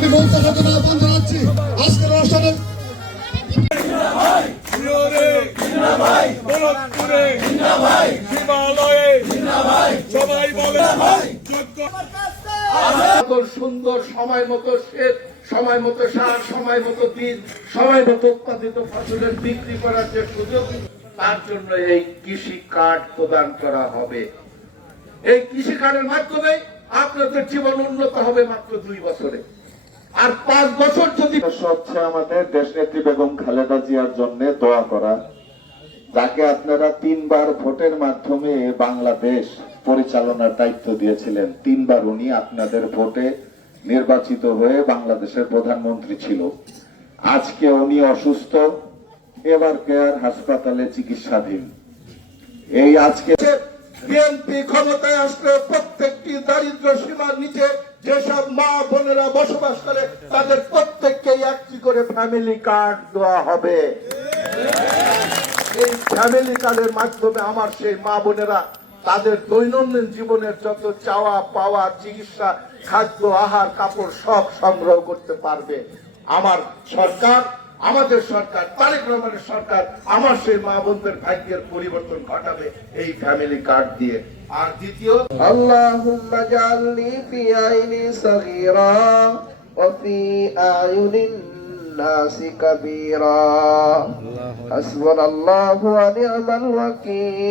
আমি মমতা খাতুন আহ্বান জানাচ্ছি আজকের অনুষ্ঠানে সবাই বলে সুন্দর সময় মতো সেচ সময় মতো সার সময় মতো বীজ সময় মতো উৎপাদিত ফসলের বিক্রি করার যে সুযোগ তার জন্য এই কৃষি কার্ড প্রদান করা হবে। এই কৃষি কার্ডের মাধ্যমে আপনাদের জীবন উন্নত হবে মাত্র দুই বছরে। আর পাঁচ বছর যদি হচ্ছে আমাদের দেশনেত্রী বেগম খালেদা জিয়ার জন্য দোয়া করা যাকে আপনারা তিনবার ভোটের মাধ্যমে বাংলাদেশ পরিচালনার দায়িত্ব দিয়েছিলেন তিনবার উনি আপনাদের ভোটে নির্বাচিত হয়ে বাংলাদেশের প্রধানমন্ত্রী ছিল। আজকে উনি অসুস্থ এবার কেয়ার হাসপাতালে চিকিৎসাধীন। এই আজকে বিএনপি ক্ষমতায় আসলে প্রত্যেকটি দারিদ্র সীমার নিচে যেসব মা বোনেরা বসবাস করে, তাদের প্রত্যেককে একটি করে ফ্যামিলি কার্ড দেওয়া হবে। এই ফ্যামিলি কার্ডের মাধ্যমে আমার সেই মা বোনেরা তাদের দৈনন্দিন জীবনের যত চাওয়া, পাওয়া, চিকিৎসা, খাদ্য, আহার, কাপড় সব সংগ্রহ করতে পারবে। আমার সরকার আমাদের সরকার তারেক রহমানের সরকার আমার সেই মা বোনদের ভাগ্যের পরিবর্তন ঘটাবে এই ফ্যামিলি কার্ড দিয়ে আর দ্বিতীয় اللهم اجعلني في عيني صغيرا وفي أعين الناس كبيرا حسبنا الله ونعم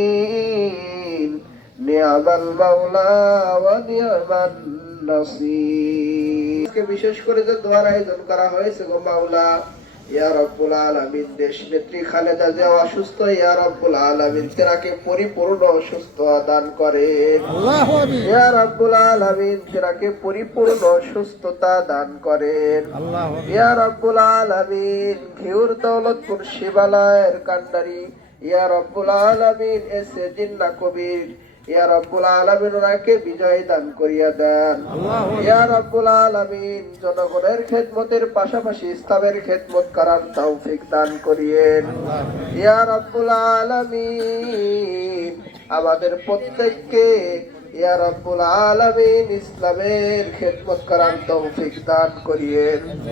الوكيل نعم المولى ونعم النصير আজকে বিশেষ করে যে দোয়ার আয়োজন করা হয়েছে গো মাওলা ইয়া রব্বুল আলামিন দেশ নেত্রী খালেদা জিয়া অসুস্থ ইয়া রব্বুল আলামিন তেনাকে পরিপূর্ণ সুস্থ দান করেন ইয়া রব্বুল আলামিন তেনাকে পরিপূর্ণ সুস্থতা দান করেন ইয়া রব্বুল আলামিন ঘিউর দৌলতপুর শিবালয়ের কান্ডারি। ইয়া রব্বুল আলামিন এসে জিন্না কবির ইয়া রব্বুল আলামিন ওনাকে বিজয় দান করিয়া দেন। ইয়া রব্বুল আলামিন জনগণের খেদমতের পাশাপাশি ইসলামের খেদমত করার তৌফিক দান করিয়েন। ইয়া রব্বুল আলামিন আমাদের প্রত্যেককে ইয়া রব্বুল আলামিন ইসলামের খেদমত করার তৌফিক দান করিয়েন।